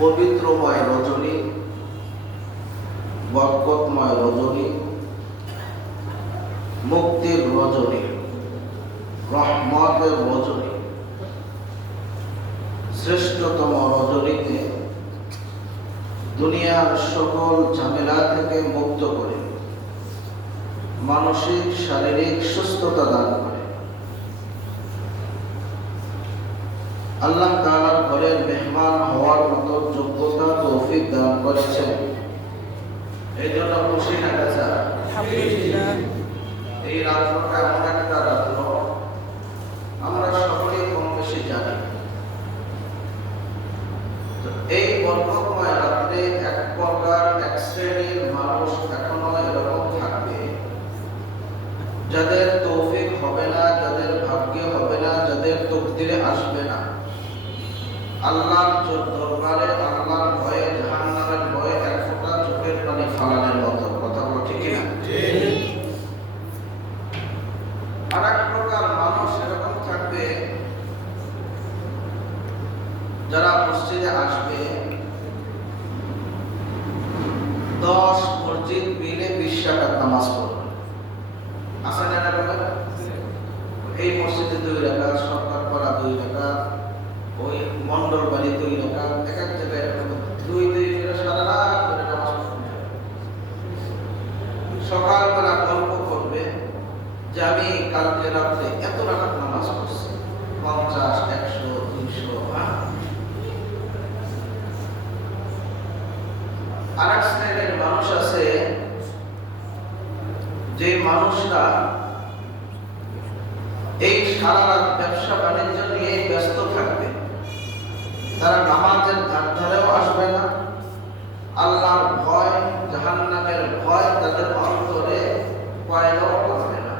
পবিত্রময় রজনী, বরকতময় রজনী, মুক্তির রজনী, রহমতের রজনী, শ্রেষ্ঠতম রজনীতে দুনিয়ার সকল ঝামেলা থেকে মুক্ত করে মানসিক শারীরিক সুস্থতা দান করে। আল্লাহ তাআলার ঘরের মেহমান হওয়ার মতো যোগ্যতা তৌফিক দান করেছেন। এই জন্য খুশি না কাছে আলহামদুলিল্লাহ। এই রাত্রটা এমন একটা রাত্র আমরা সকলেই কম বেশি জানি। এই বরকতময় রাত্রে এক প্রকার এক শ্রেণীর মানুষ এখনো এরকম থাকবে যাদের তৌফিক হবে না, যাদের ভাগ্যে হবে না, যাদের তকদিরে আসবে না। আল্লাহর দরবারে আল্লাহর ভয়ে, জাহান্নামের ভয়ে এক ফোঁটা চোখের পানি ফালানোর মতো। কথা বলো ঠিক না? আর এক প্রকার মানুষ এরকম থাকবে যারা মসজিদে আসবে 10 মসজিদ মিলে 20 রাকাত নামাজ পড়বে। আসে না এরকম? এই মসজিদে 2 রাকাত, সরকার পাড়া 2 রাকাত, ওই মন্ডল বাড়ি 2 রাকাত, এক এক জায়গায় এরকম 2 করে সারা রাত ধরে নামাজ পড়বে। সকালবেলা গল্প করবে যে আমি কালকে রাত্রে এত রাকাত নামাজ পড়ছি, 50, 100, 200। আর এক শ্রেণীর মানুষ আছে যে মানুষরা এই সারা রাত ব্যবসা বাণিজ্য নিয়ে ব্যস্ত থাকবে। তারা নামাজের ধারেও আসবে না, আল্লাহর ভয়, জাহান্নামের ভয় তাদের অন্তরে পয়দাও করবে না।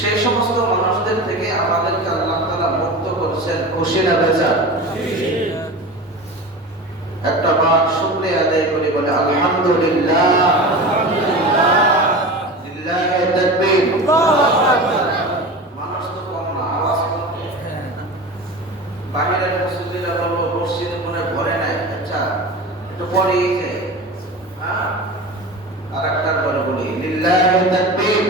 সেই সমস্ত মানুষদের থেকে আমাদেরকে আল্লাহ তাআলা মুক্ত করেছেন। খুশি না বেজার? একটা বার শুকরিয়া আদায় করে বলে আলহামদুলিল্লাহ। লিল্লাহি তাকবীর। মানুষ তো কম না, আওয়াজ করতে। বাহিরের মসজিদে বলবো মসজিদে মনে ভরে নাই, আচ্ছা একটু পরেই যে আর একটার পরে বলি লিল্লাহি তাকবীর।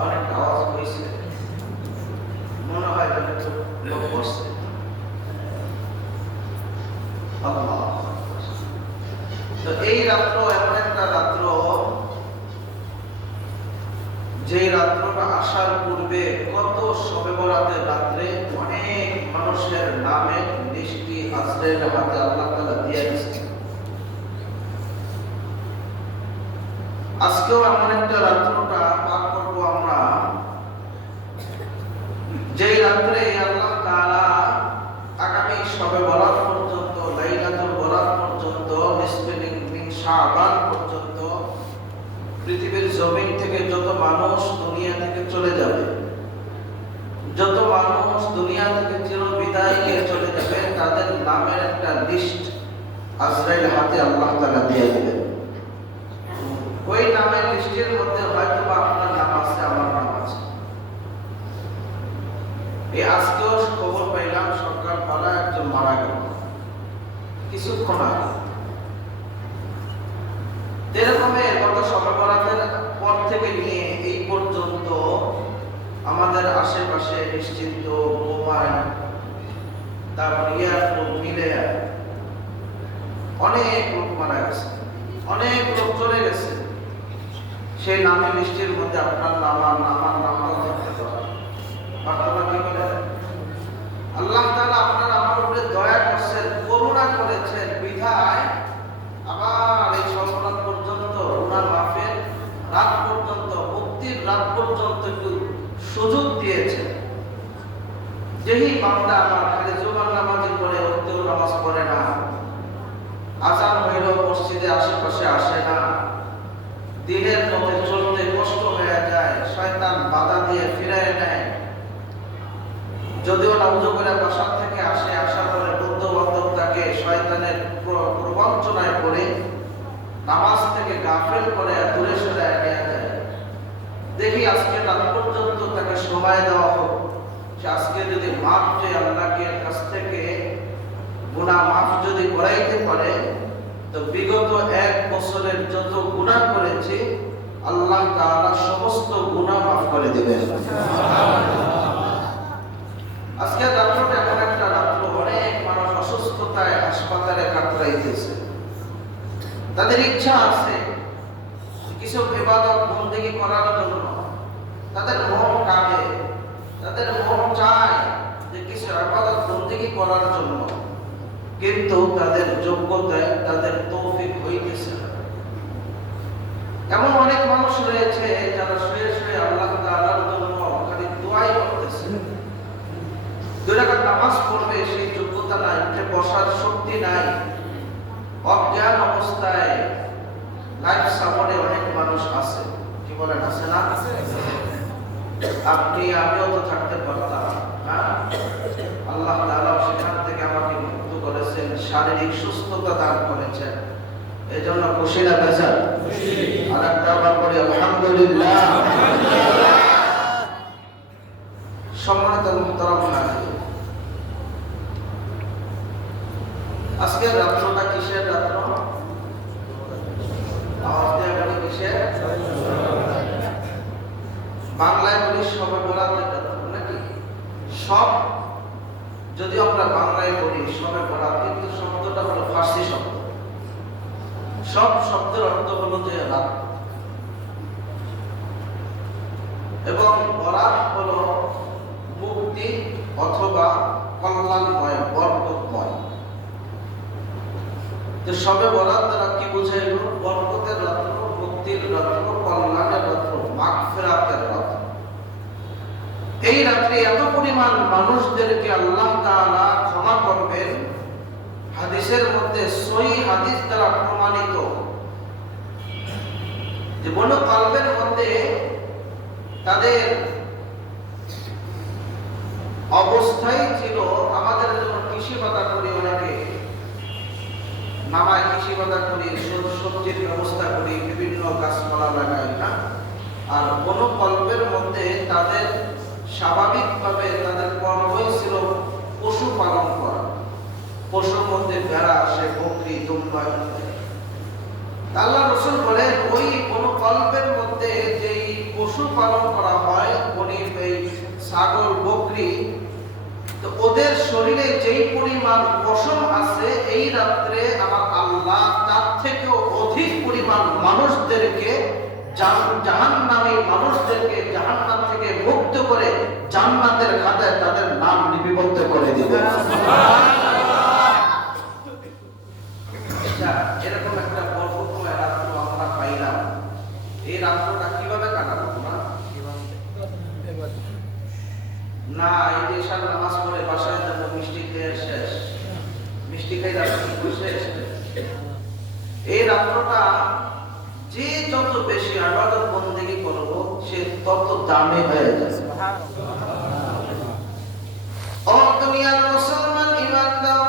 অনেক আওয়াজ হয়েছে, মনে হয় লোক বসছে। তো এই রাত্র এমন একটা রাত্র, যে রাত্রটা আসার পূর্বে কত শবে বরাতের রাত্রে অনেক মানুষের নামে লিস্টি আজরাইল হাতে আল্লাহ তাআলা দিয়ে দিয়েছেন। আজকেও এমন একটা রাত্রটা পার করবো আমরা, যেই রাত্রে আল্লাহ তাআলা আগামী শবে বরাত পর্যন্ত, লাইলাতুল বরাত পর্যন্ত, নিসফে মিন শাবান পর্যন্ত পৃথিবীর জমিন থেকে যত মানুষ দুনিয়া থেকে চলে যাবে, যত মানুষ দুনিয়া থেকে চিরবিদায় নিয়ে চলে যাবে, তাদের নামের একটা লিস্ট আজরাইল হাতে আল্লাহ তাআলা দিয়ে দিবেন। ওই নামের লিস্টের মধ্যে হয়তো আপনার নাম আছে, আমার নাম আছে। এই আজকেও খবর পাইলাম সরকার পাড়া একজন মারা গেল কিছুক্ষণ আগে। এরকমের গত শবে বরাতের পর থেকে নিয়ে এই পর্যন্ত আমাদের আশেপাশে নিশ্চিন্ত, মোবাইল, তারপর এয়ারপোর্ট মিলে অনেক লোক মারা গেছে, অনেক লোক চলে গেছে। সেই নামের লিস্টের মধ্যে আপনার নাম, আমার নামটাও থাকতে পারে। আল্লাহ তাআলা আপনার আমার উপরে দয়া করছেন, করুণা করেছেন বিধায় আবার এই সর্বনাশ পর্যন্ত, গুনাহ মাফের রাত পর্যন্ত, মুক্তির রাত পর্যন্ত একটু সুযোগ দিয়েছেন। যেই বান্দা আমার খালি জুমার নামাজের পরে ওয়াক্তের নামাজ পড়ে না, আযান হইল মসজিদে আশেপাশে আসে না, দিনের পথে চলতে কষ্ট হয়ে যায়, শয়তান বাধা দিয়ে ফিরায় নেয়, যদিও নাউযু করে বাসা থেকে আসে, আসার পরে বন্ধু বান্ধব তাকে শয়তানের প্রবঞ্চনায় পড়ে নামাজ থেকে গাফেল করে দূরে সরে নিয়ে যায়। দেখি আজকে রাত পর্যন্ত তাকে সময় দেওয়া হোক, সে যে আজকে যদি মাফ চেয়ে আল্লাহকে কাছ থেকে গুনাহ মাফ যদি করাইতে পারে, তো বিগত 1 বছরের যত গুনাহ করেছি আল্লাহ তাআলা সমস্ত গুনাহ মাফ করে দিবেন। আজকে রাত্রটা এমন একটা রাত্র, অনেক মানুষ অসুস্থতায় হাসপাতালে কাতরাইতেছে। তাদের ইচ্ছা আছে কিছু ইবাদত বন্দেগী করার জন্য, তাদের মন কাঁদে, তাদের মন চায় যে কিছু ইবাদত বন্দেগী করার জন্য, কিন্তু তাদের যোগ্যতায় তাদের তৌফিক হইতেছে না। এমন অনেক মানুষ রয়েছে যারা শুয়ে শুয়ে আল্লাহ তাআলার জন্য খালি দোয়াই করতেছে, 2 রাকাত নামাজ পড়বে সেই যোগ্যতা নাই, উঠে বসার শক্তি নাই, অজ্ঞান অবস্থায় লাইফ সাপোর্টে অনেক মানুষ আছে। কি বলেন, আছে না? আপনি আমিও তো থাকতে পারতাম, হ্যাঁ? আল্লাহ তাআলা সেখান থেকে আমাকে মুক্ত করেছেন, শারীরিক সুস্থতা দান করেছেন, এজন্য খুশি না বেজার? আর একটা বার পড়ি আলহামদুলিল্লাহ। সম্মানিত মুহতারাম হাজির, আজকের রাত্রটা কিসের রাত্র? কিসের? বাংলায় বলি শবে বরাতের রাত্র নাকি? সব যদি আমরা বাংলায় বলি শবে বরাত, কিন্তু শব্দটা হলো ফার্সি শব্দ। সব শব্দের অর্থ হলো যে রাত, এবং বরাত হলো মুক্তি অথবা কল্যাণময়, বরকতময়। তো শবে বরাত দ্বারা কি বোঝাইল? বরকতের রাত্র, মুক্তির রাত্র, কল্যাণের রাত্র, মাগফিরাতের রাত্র। এই রাত্রে এত পরিমাণ মানুষদেরকে আল্লাহ তাআলা ক্ষমা করবেন, হাদিসের মধ্যে সহিহ হাদিস দ্বারা প্রমাণিত যে কোন কলবের মধ্যে তাদের অবস্থাই ছিল, আমাদের যখন কৃষি বাদা করি, অনেকে নামায় কৃষি বাদা করি, সবজির ব্যবস্থা করি, বিভিন্ন গাছপালা লাগাই না, আর কোন কল্পের মধ্যে তাদের স্বাভাবিকভাবে তাদের কর্মই ছিল পশু পালন করা। পশুর মধ্যে ভেড়া আসে, বকরি, দুম্বা। আল্লাহ রাসূল বলেন, ওই কোন কল্পের মধ্যে যেই পশু পালন করা হয়, এই ছাগল, বকরি, তো ওদের শরীরে যেই পরিমাণ পশম আছে, এই রাত্রে আমার আল্লাহ তার থেকেও অধিক পরিমাণ মানুষদেরকে, জাহান্নামী মানুষদেরকে জাহান্নাম থেকে মুক্ত করে জান্নাতের খাতায় তাদের নাম লিপিবদ্ধ করে দিবেন। এরকম একটা বরকতময় রাত্র আমরা পাইলাম। এই রাত্রটা কিভাবে কাটাবো? না এই যে ঈশার নামাজ পড়ে বাসায় যাব, মিষ্টি খেয়ে শেষ, মিষ্টি খাই রাত্রি শেষ। এই রাত্রটা যে যত বেশি ইবাদত বন্দেগী করব, সে তত দামি হয়ে যাবে। ও দুনিয়ার মুসলমান ইমানদার,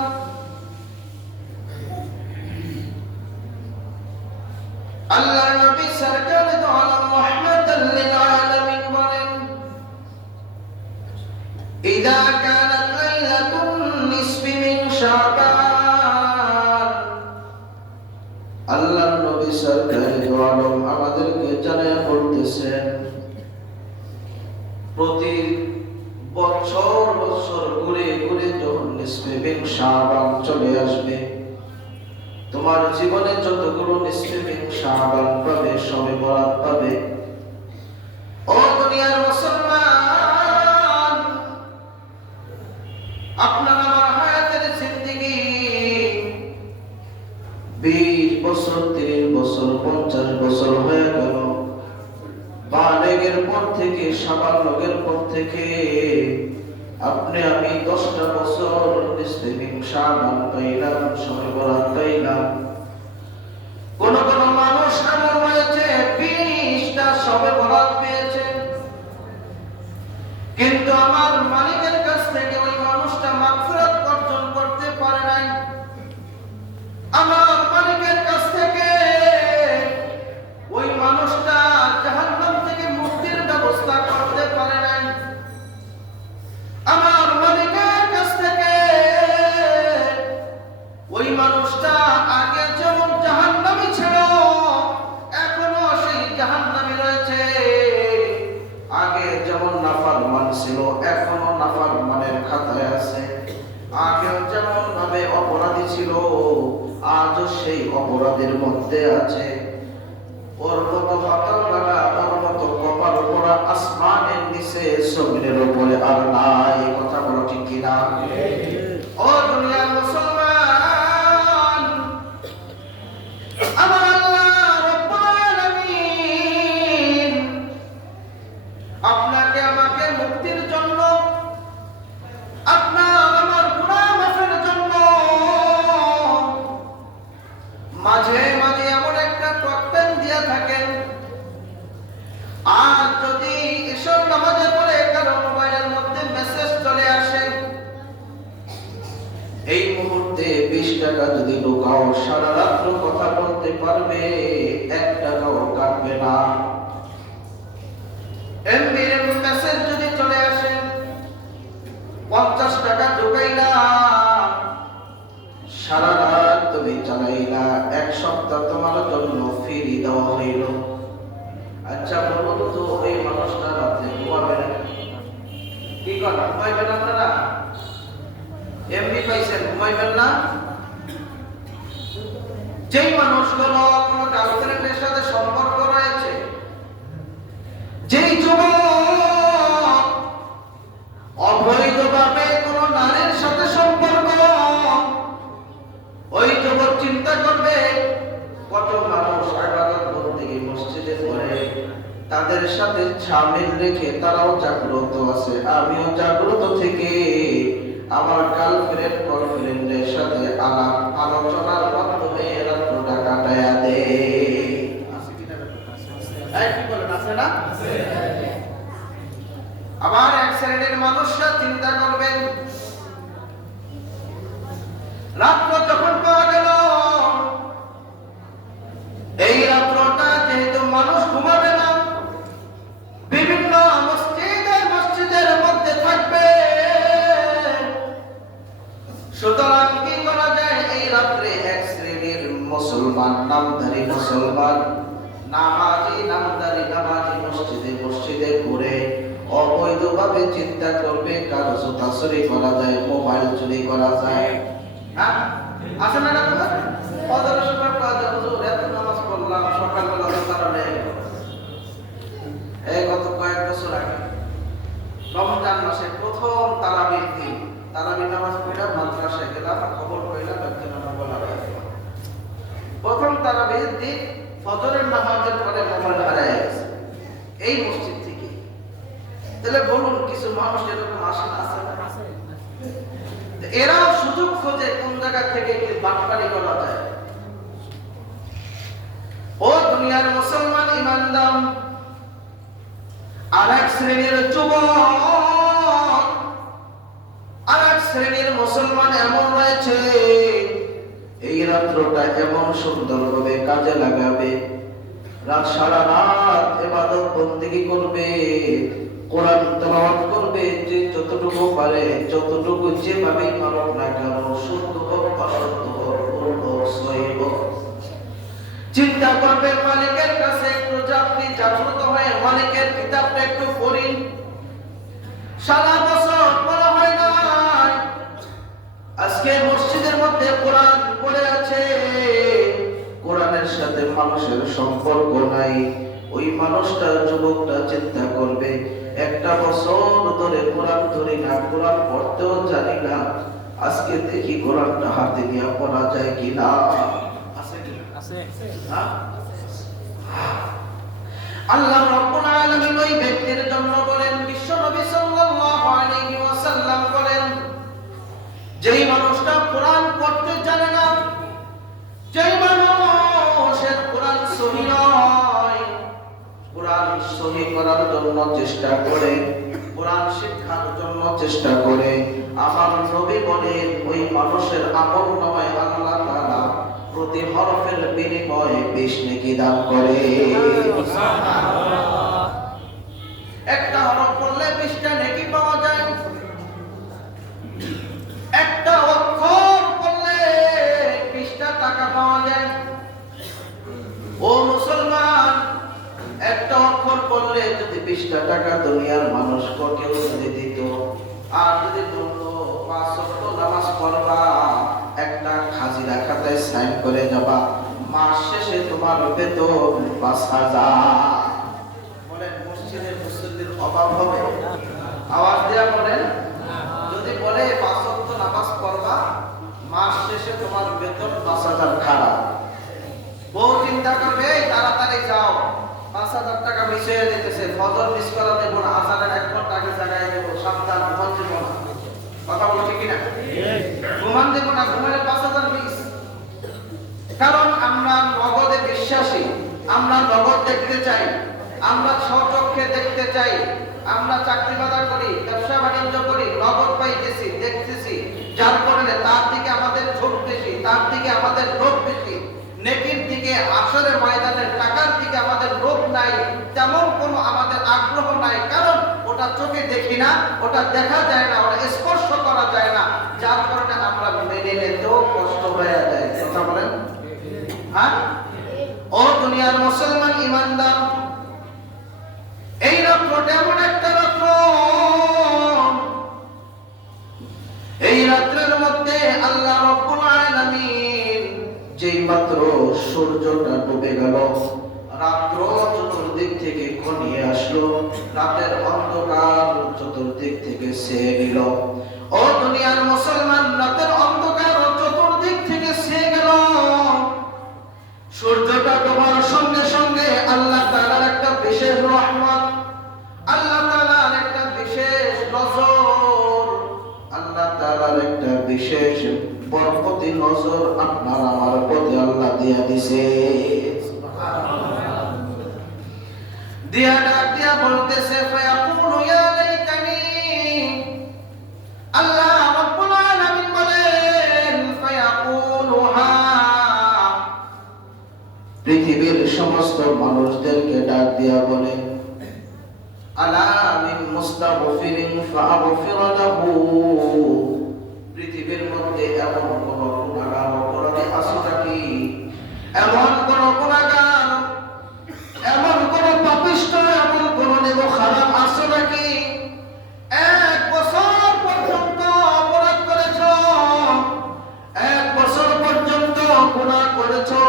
আল্লাহর নবী সরকার দু আলম মুহাম্মাদান লিল আলামিন বলেন, ইযা কানাত লাইলাতুন নিসফি মিন শাবান, আল্লাহর নবী সরকার দু আলম আমাদেরকে জানায়া বলতেছেন, প্রতি বছর বছর ঘুরে ঘুরে যখন নিসফে মিন শাবান চলে আসবে, তোমার জীবনে যতগুলো নিসফে মিন শাবান পাবে, শবে বরাত পাবে, ও দুনিয়ার মুসলমান, আপনার আমার হায়াতের জিন্দেগি 20 বছর, 30 বছর, 50 বছর হয়ে গেল। বালেগের পর থেকে, সাবালগের পর থেকে আপনি আমি 10টা বছর নিসফে মিন শাবান পাইলাম, শবে বরাত পাইলাম। কোন কোন মানুষ এমন হয়েছে 20টা শবে বরাত পেয়েছে, কিন্তু আমার মালিকের কাছ থেকে ওই মানুষটা মাগফিরাত অর্জন করতে পারে নাই। আমার মালিকের কাছ থেকে ওই মানুষটা জাহান্নাম থেকে মুক্তির ব্যবস্থা করতে পারে নাই। নাফরমান ছিল, এখনো নাফরমানের খাতায় আছে। আগেও যেমন ভাবে অপরাধী ছিল, আজও সেই অপরাধের মধ্যে আছে। ওর মতো পাতাল লাগা, ওর মতো কপাল পোড়া আসমানের নিচে জমিনের উপরে আর নাই। কথা বলো ঠিক কিনা? ও দুনিয়ার মুসলমান, আমার আল্লাহ রাব্বুল আলামিন আপনাকে আমাকে মুক্তির জন্য, আপনার আমার গুনাহ মাফের জন্য মাঝে মাঝে এমন একটা টকপেন দিয়ে থাকেন। আর যদি এসব নামাজের পরে কারো মোবাইলের মধ্যে মেসেজ চলে আসে, এই মুহূর্তে 20 টাকা যদি ঢোকাও, সারা রাত্র কথা বলতে পারবে, 1 টাকাও কাটবে না। এমবির মেসেজ যদি চলে আসে, 50 টাকা ঢোকাইলা, সারা রাত তুমি চালাইলা, 1 সপ্তাহ তোমার জন্য ফ্রি দেওয়া হইল। আচ্ছা বলুন তো, ওই মানুষটা রাতে ঘুমাবে না? কি কথা, ঘুমাইবেন আপনারা? এমবি পাইছেন, ঘুমাইবেন না? যেই মানুষগুলো কোনো গার্লফ্রেন্ডের সাথে সম্পর্ক রয়েছে, যেই যুবক অবৈধভাবে কোনো নারীর সাথে সম্পর্ক, ওই যুবক চিন্তা করবে কত মানুষ ইবাদত বন্দেগী মসজিদে পড়ে, তাদের সাথে শামিল রেখে তারাও জাগ্রত আছে, আমিও জাগ্রত থেকে আমার গার্লফ্রেন্ডের সাথে আলাপ আলোচনার মাধ্যমে রাত্রটা কাটায়া দে। কি বলেন, আছে না? আবার এক শ্রেণীর মানুষরা চিন্তা করবেন, রাত্র যখন পাওয়া গেল, এই রাত্রটা যেহেতু মানুষ ঘুমাবে না, বিভিন্ন মসজিদের মধ্যে থাকবে, সুতরাং কি করা যায়, এই রাত্রে এক শ্রেণীর মুসলমান, নামধারী মুসলমান, নামাজি মসজিদে ঘুরে অবৈধভাবে চিন্তা করবে কারো জুতা চুরি করা যায়, মোবাইল চুরি করা যায়। আসে না? ফজরের সময় হুজুর এত নামাজ পড়লাম, সকালবেলা কারণে এই গত কয়েক বছর আগে রমজান মাসে প্রথম তারাবির দিন, তারাবির নামাজ পড়ে মাদ্রাসায় গেলাম, খবর পাইলাম একজন আমার বলা হয়েছে প্রথম তারাবির দিন ফজরের নামাজের পরে মোবাইল হারিয়ে গেছে এই মসজিদ থেকে। তাহলে বলুন, কিছু মানুষ এরকম আসে না? এরাও সুযোগ খোঁজে কোন জায়গা থেকে বাটপারি করা যায়। ও দুনিয়ার মুসলমান ইমানদার, আরেক শ্রেণীর যুবক, আরেক শ্রেণীর মুসলমান এমন রয়েছে, এই রাত্রটা এমন সুন্দরভাবে কাজে লাগাবে, সারা রাত ইবাদত বন্দেগী করবে, কোরআন তেলাওয়াত করবে, যে যতটুকু পারে, যতটুকু যেভাবেই পারুক না কেন, শুদ্ধ হোক অশুদ্ধ হোক, ভুল হোক সহি হোক, চিন্তা করবে মালিকের কাছে একটু আপনি জাগ্রত হয়ে মালিকের কিতাবটা একটু পড়ি। সারা বছর পড়া হয় না, আজকে মসজিদের মধ্যে কোরআন পড়ে আছে, কোরআনের সাথে মানুষের সম্পর্ক নাই। ওই মানুষটা, যুবকটা চিন্তা করবে, 1 বছর ধরে কোরআন ধরি না, কোরআন পড়তেও জানি না, আজকে দেখি কোরআনটা হাতে নিয়ে পড়া যায় কিনা। আল্লাহ রাব্বুল আলামিন ওই ব্যক্তির জন্য বলেন, বিশ্ব নবী সাল্লাল্লাহু আলাইহি ওয়াসাল্লাম বলেন, যেই মানুষটা কোরআন পড়তে জানে না, যেই মানুষের কোরআন সহি নয়, কোরআন সহি করার জন্য চেষ্টা করে, কোরআন শিক্ষার জন্য চেষ্টা করে, আমার নবী বলেন ওই মানুষের আমল নামায় আল্লাহ তাআলা প্রতি হরফের বিনিময়ে 20 নেকি দান করে। একটা হরফ পড়লে 20টা নেকি পাওয়া যায়, একটা অক্ষর পড়লে 20টা টাকা পাওয়া যায়। ও মুসলমান, একটা অক্ষর পড়লে যদি 20টা টাকা দুনিয়ার মানুষ কেউ যদি আর যদি বলতো 5 ওয়াক্ত নামাজ পড়বা, একটা খাজিরা খাতায় সাইন করে যাবা, মাস শেষে তোমার বেতন 5,000। বলেন মসজিদের মুসল্লির অভাব হবে? আওয়াজ দেয়া বলেন। যদি বলে 5 ওয়াক্ত নামাজ পড়বা, মাস শেষে তোমার বেতন 5,000, খারাপ। বউ চিন্তা করবে এই তাড়াতাড়ি যাও, 5,000 টাকা মিস হয়ে যেতেছে, ফজর মিস করা দেব না, আসারের 1 ঘন্টা আগে জায়গায় দেবো, সাবধান ঘুমান দেব না। কথা বলো ঠিক কিনা? ঘুমান দেব না, ঘুমালে 5,000 মিস। কারণ আমরা নগদে বিশ্বাসী, আমরা নগদ দেখতে চাই, আমরা স্বচক্ষে দেখতে চাই। আমরা চাকরি বাজার করি, ব্যবসা বাণিজ্য করি, নগদ পাইতেছি, দেখতেছি, যার কারণে তার দিকে আমাদের ঝোঁক বেশি, তার দিকে আমাদের লোভ বেশি। নেকির দিকে, আসরের ময়দানের টাকার দিকে আমাদের লোভ নাই, তেমন কোনো আমাদের আগ্রহ নাই। কারণ ওটা চোখে দেখি না, ওটা দেখা যায় না, ওটা স্পর্শ করা যায় না, যার কারণে আমরা মেনে নিতেও কষ্ট হয়ে যায়। কথা বলেন। হ্যাঁ, ও দুনিয়ার মুসলমান ইমানদার, এই রাত্রটা এমন একটা রাত্র, এই রাত্রের মধ্যে আল্লাহ রাব্বুল আলামিন যেই মাত্র সূর্যটা ডুবে গেল, রাত্র চতুর্দিক থেকে ঘনিয়ে আসলো, রাতের অন্ধকার চতুর্দিক থেকে ছেয়ে নিল। ও দুনিয়ার মুসলমান, রাতের অন্ধকার চতুর্দিক থেকে ছেয়ে গেল। সূর্যটা ডোবার সঙ্গে সঙ্গে আল্লাহ তাআলার একটা বিশেষ রহমত, আল্লাহ তাআলার একটা বিশেষ নজর, আল্লাহ তাআলার একটা বিশেষ বরকতি নজর আপনার আমার প্রতি আল্লাহ দিয়া দিছে। দিয়া ডাক দিয়া বলতেছে, ফায়াকুলু ইয়া লাইতানি, আল্লাহ রাব্বুল আলামিন বলেন, ফায়াকুলু হা, পৃথিবীর সমস্ত মানুষদেরকে ডাক দিয়া বলেন, আলা মিন মুস্তাগফিরিন ফাগফির লাহু, পৃথিবীর মধ্যে এমন কোন গুনাহগার অপরাধী আছে নাকি? এমন কোন গুনাহগার, এমন কোন পাপিষ্ঠ, এমন কোন নেক খারাপ আছে নাকি? 1 বছর পর্যন্ত অপরাধ করেছো, 1 বছর পর্যন্ত গুনাহ করেছো,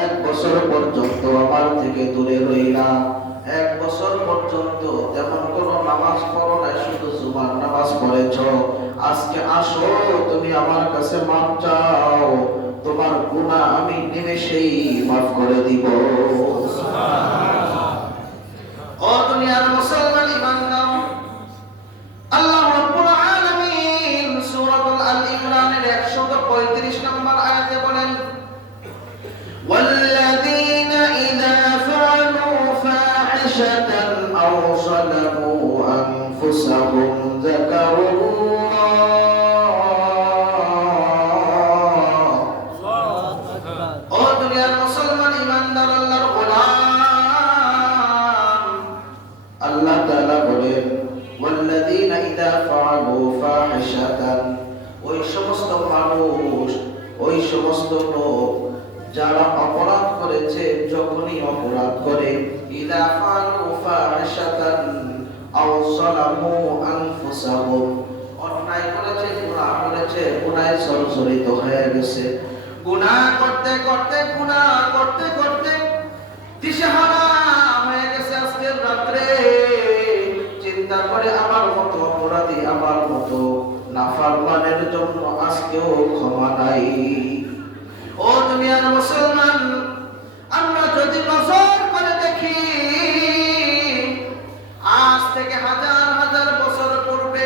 1 বছর পর্যন্ত আমার থেকে দূরে রইলা, 1 বছর পর্যন্ত তেমন কোন নামাজ পড়ো না, শুধু জুমার নামাজ পড়েছো। আজকে আসো, তুমি আমার কাছে মাপ চাও, তোমার গুনাহ আমি নিমেষেই মাফ করে দিব। ও দুনিয়ার মুসলমান ইমানদার, আল্লাহ রাব্বুল আলামিন সূরাতুল আল ইমরানের 135 নম্বর আয়াতে বলেন, ওয়াল্লাযীনা ইযা ফাআলু ফাহিশাতান আও যালামু আনফুসাহুম যাকারুল্লাহ, ও দুনিয়ার মুসলমান ইমানদার আল্লাহর গোলাম, আল্লাহ তাআলা বলেন, ওয়াল্লাযীনা ইযা ফাআলু ফাহিশাতান, ওই সমস্ত মানুষ, ওই সমস্ত লোক যারা অপরাধ করেছে, যখনই অপরাধ করে, ইযা ফাআলু ফাহিশাতান আও যালামু আনফুসাহুম, অন্যায় করেছে, গুনাহ করেছে, গুনাহে জর্জরিত হয়ে গেছে, গুনাহ করতে করতে, গুনাহ করতে করতে দিশেহারা হয়ে গেছে, আজকের রাত্রে চিন্তা করে আমার মতো অপরাধী, আমার মতো নাফরমানের জন্য আজকেও ক্ষমা নাই। ও দুনিয়ার মুসলমান, আমরা যদি নজর করে দেখি, আজ থেকে হাজার হাজার বছর পূর্বে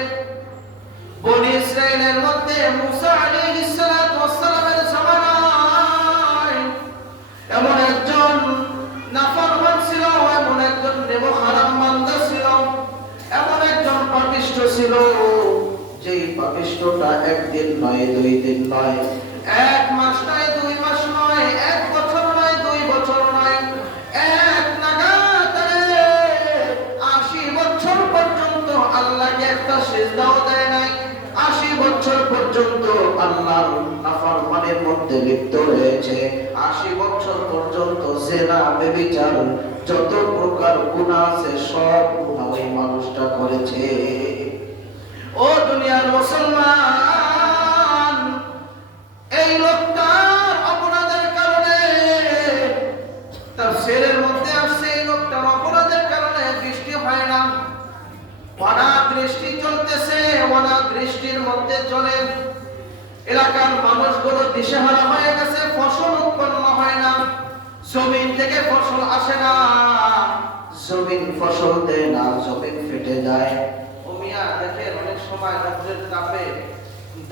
বনী ইসরাইলের মধ্যে মুসা আলাইহিস সালাতু ওয়াস সালামের জামানায় এমন একজন নাফরমান ছিল, এমন একজন নেমখারাম বান্দা ছিল, এমন একজন পাপিষ্ঠ ছিল, যেই পাপিষ্ঠটা একদিন নয়, 2 দিন নয়, 1 মাস নয়, 2 মাস নয়, 1 বছর নয়, 2 বছর নয়, এক নাগাতারে 80 বছর পর্যন্ত আল্লাহকে একটা সিজদাও দেয় নাই, 80 বছর পর্যন্ত আল্লাহর নাফরমানের মধ্যে লিপ্ত রয়েছে, 80 বছর পর্যন্ত জিনা, ব্যভিচার, যত প্রকার গুনাহ আছে সব গুনাহ ওই মানুষটা করেছে। মুসলমান, এই লোকটার অপরাধের কারণে তাফসীরের মধ্যে আসছে এই লোকটার অপরাধের কারণে বৃষ্টি হয় না। অনাবৃষ্টি চলতেছে, অনাবৃষ্টির মধ্যে চলে এলাকার মানুষগুলো দিশেহারা হয়ে গেছে, ফসল উৎপন্ন হয় না, জমিন থেকে ফসল আসে না, জমিন ফসল দেয় না, জমিন ফেটে যায়। ও মিয়া দেখেন, অনেক সময় রৌদ্রের তাপে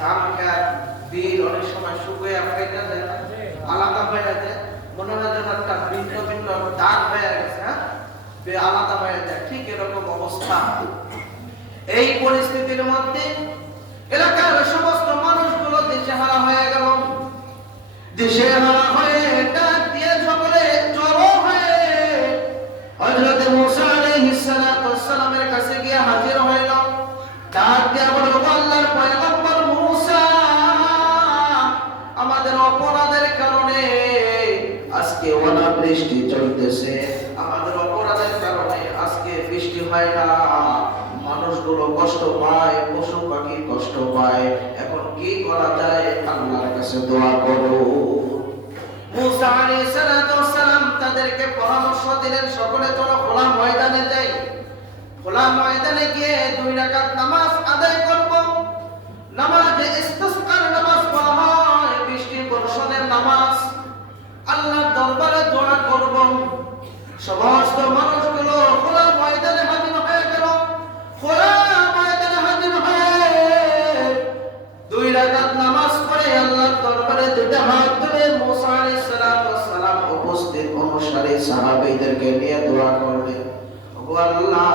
ধান খেত বীজ অনেক সময় শুকিয়ে ফেটে যায়, আলাদা হয়ে যায়, মনে হয় যেন একটা ভিন্ন ভিন্ন দাগ হয়ে গেছে, হ্যাঁ, আলাদা হয়ে যায়। ঠিক এরকম অবস্থা। এই পরিস্থিতির মধ্যে এলাকার সমস্ত মানুষগুলো দিশেহারা হয়ে গেল। দিশেহারা হয়ে ডাক দিয়ে সকলে জড়ো হয়ে হযরত মুসা আলাইহিস সালামের কাছে গিয়ে হাজির হইল। ডাক দিয়ে বলল, আল্লাহর পয়গম্বর মুসা, আমাদের অপরাধের কারণে আজকে অনাবৃষ্টি চলতেছে, আমাদের অপরাধের কারণে আজকে বৃষ্টি হয় না, মানুষগুলো কষ্ট পায়, পশু পাখি কষ্ট পায়, এখন কি করা যায়? আল্লাহর কাছে দোয়া করো। মুসা আলাইহিস সালাম তাদেরকে পরামর্শ দিলেন, সকলে চলো খোলা ময়দানে যাই, খোলা ময়দানে গিয়ে 2 রাকাত নামাজ আদায় করব। নামাজে ইস্তিসকার নামাজ পড়া হয়, বৃষ্টি বর্ষণের নামাজ, আল্লাহর দরবারে দোয়া করব। সমস্ত মানুষগুলো খোলা ময়দানে হাজির হয়ে গেল। খোলা ময়দানে হাজির হয়ে 2 রাকাত নামাজ পড়ে আল্লাহর দরবারে 2টা হাত তুলে মুসা আলাইহিস সালাম উপস্থিত অনুসারী সাহাবীদেরকে নিয়ে দোয়া করলেন, ও আল্লাহ,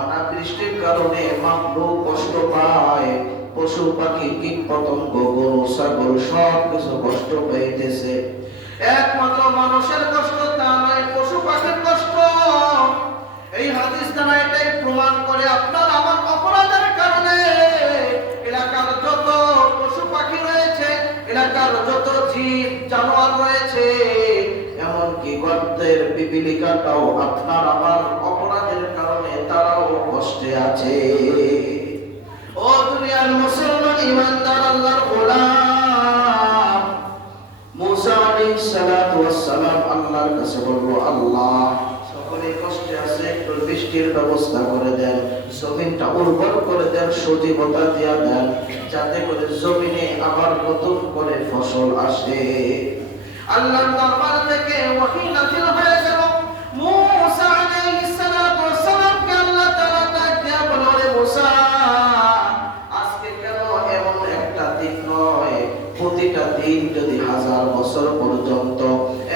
অনাবৃষ্টির কারণে মাখলুক কষ্ট পায়, পশু পাখি কীট পতঙ্গ গরু ছাগল সব কিছু কষ্ট পাইতেছে। একমাত্র মানুষের কষ্ট তা নয়, পশু পাখির কষ্ট। এই হাদিস দ্বারা এটাই প্রমাণ করে আপনার আমার অপরাধের কারণে এলাকার যত পশু পাখি রয়েছে, এলাকার যত জীব জানোয়ার রয়েছে, এমনকি গর্তের পিপিলিকাটাও আপনার আমার অপরাধের কারণে তারাও কষ্টে আছে। ও দুনিয়ার মুসলমান ইমানদার আল্লাহর গোলাম, মুসা আলাইহিস সালাম আল্লাহর কাছে বলল, আল্লাহ, সকলে কষ্টে আছে, একটু বৃষ্টির ব্যবস্থা করে দেন, জমিনটা উর্বর করে দেন, সজীবতা দিয়া দেন, যাতে করে জমিনে আবার নতুন করে ফসল আসে। আল্লাহর দরবার থেকে ওহী নাযিল হয়ে গেল। মুসা আলাইহিস সালামকে আল্লাহ তাআলা ডাক দিয়া বলল, রে মুসা, আজকে কেন এমন একটা দিন নয়, প্রতিটা দিন যদি 1000 বছর পর্যন্ত,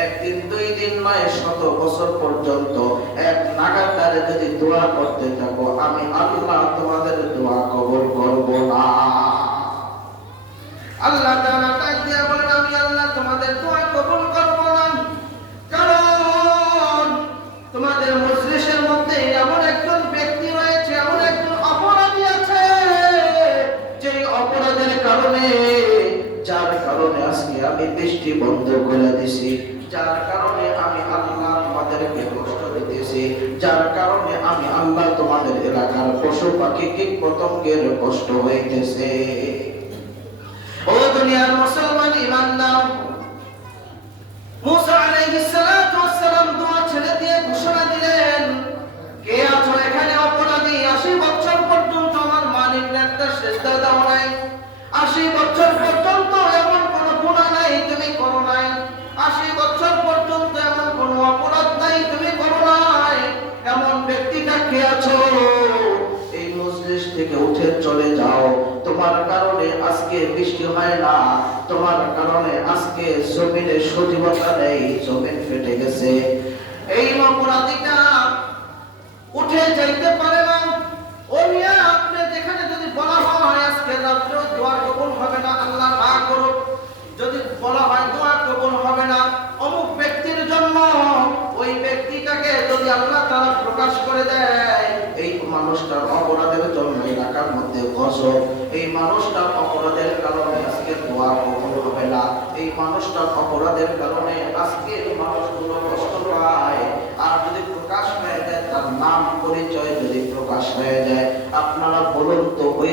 একদিন 2 দিন নয়, 100 বছর পর্যন্ত এক নাগাতারে যদি দোয়া করতে থাকো, আমি আল্লাহ তোমাদের দোয়া কবুল করব না। আল্লাহ তাআলা ডাক দিয়া বলেন, আমি আল্লাহ তোমাদের দোয়া কবুল করব না, কারণ তোমাদের মজলিসের মধ্যে এমন একজন ব্যক্তি রয়েছে, এমন একজন অপরাধী আছে, যে অপরাধের কারণে, যার কারণে আজকে আমি বৃষ্টি বন্ধ করে দিছি, যার কারণে আমি আল্লাহ তোমাদেরকে কষ্ট দিতেছি, যার কারণে আমি আল্লাহ তোমাদের এলাকার পশু পাখি কীট পতঙ্গের কষ্ট হইতেছে। ও দুনিয়ার মুসলমান ইমানদার, মুসা আলাইহিস সালাম দোয়া ছেড়ে দিয়ে ঘোষণা দিলেন, কে আছো এখানে অপরাধী? 80 বছর পর্যন্ত আমার মালিককে একটা সিজদা দাও নাই, 80 বছর পর্যন্ত এমন কোন গুনাহ নাই তুমি করো নাই, 80 বছর পর্যন্ত এমন কোন অপরাধ নাই তুমি করো নাই, এমন ব্যক্তিটা কে আছো? এই মজলিস থেকে উঠে চলে যাও, তোমার কারণে আজকে বৃষ্টি হয় না, তোমার কারণে আজকে জমিনে সজীবতা নেই, জমিন ফেটে গেছে। এই অপরাধীটা উঠে যাইতে পারে না। ও মিয়া, আপনি যেখানে যদি বলা হয় আজকে রাত্রে দোয়া কবুল হবে না, আল্লাহ না করুক, যদি বলা হয় দোয়া কবুল হবে না অমুক ব্যক্তির জন্য, ওই ব্যক্তিটাকে যদি আল্লাহ তাআলা প্রকাশ করে দেয়, এই মানুষটার অপরাধের জন্য এলাকার মধ্যে গজব, এই মানুষটার অপরাধের কারণে আজকে দোয়া কবুল হবে না, এই মানুষটার অপরাধের কারণে আজকে মানুষগুলো কষ্ট পায়। আর যদি প্রকাশ হয়ে যায়, তার নাম পরিচয় যদি প্রকাশ হয়ে যায়, আপনারা বলুন তো ওই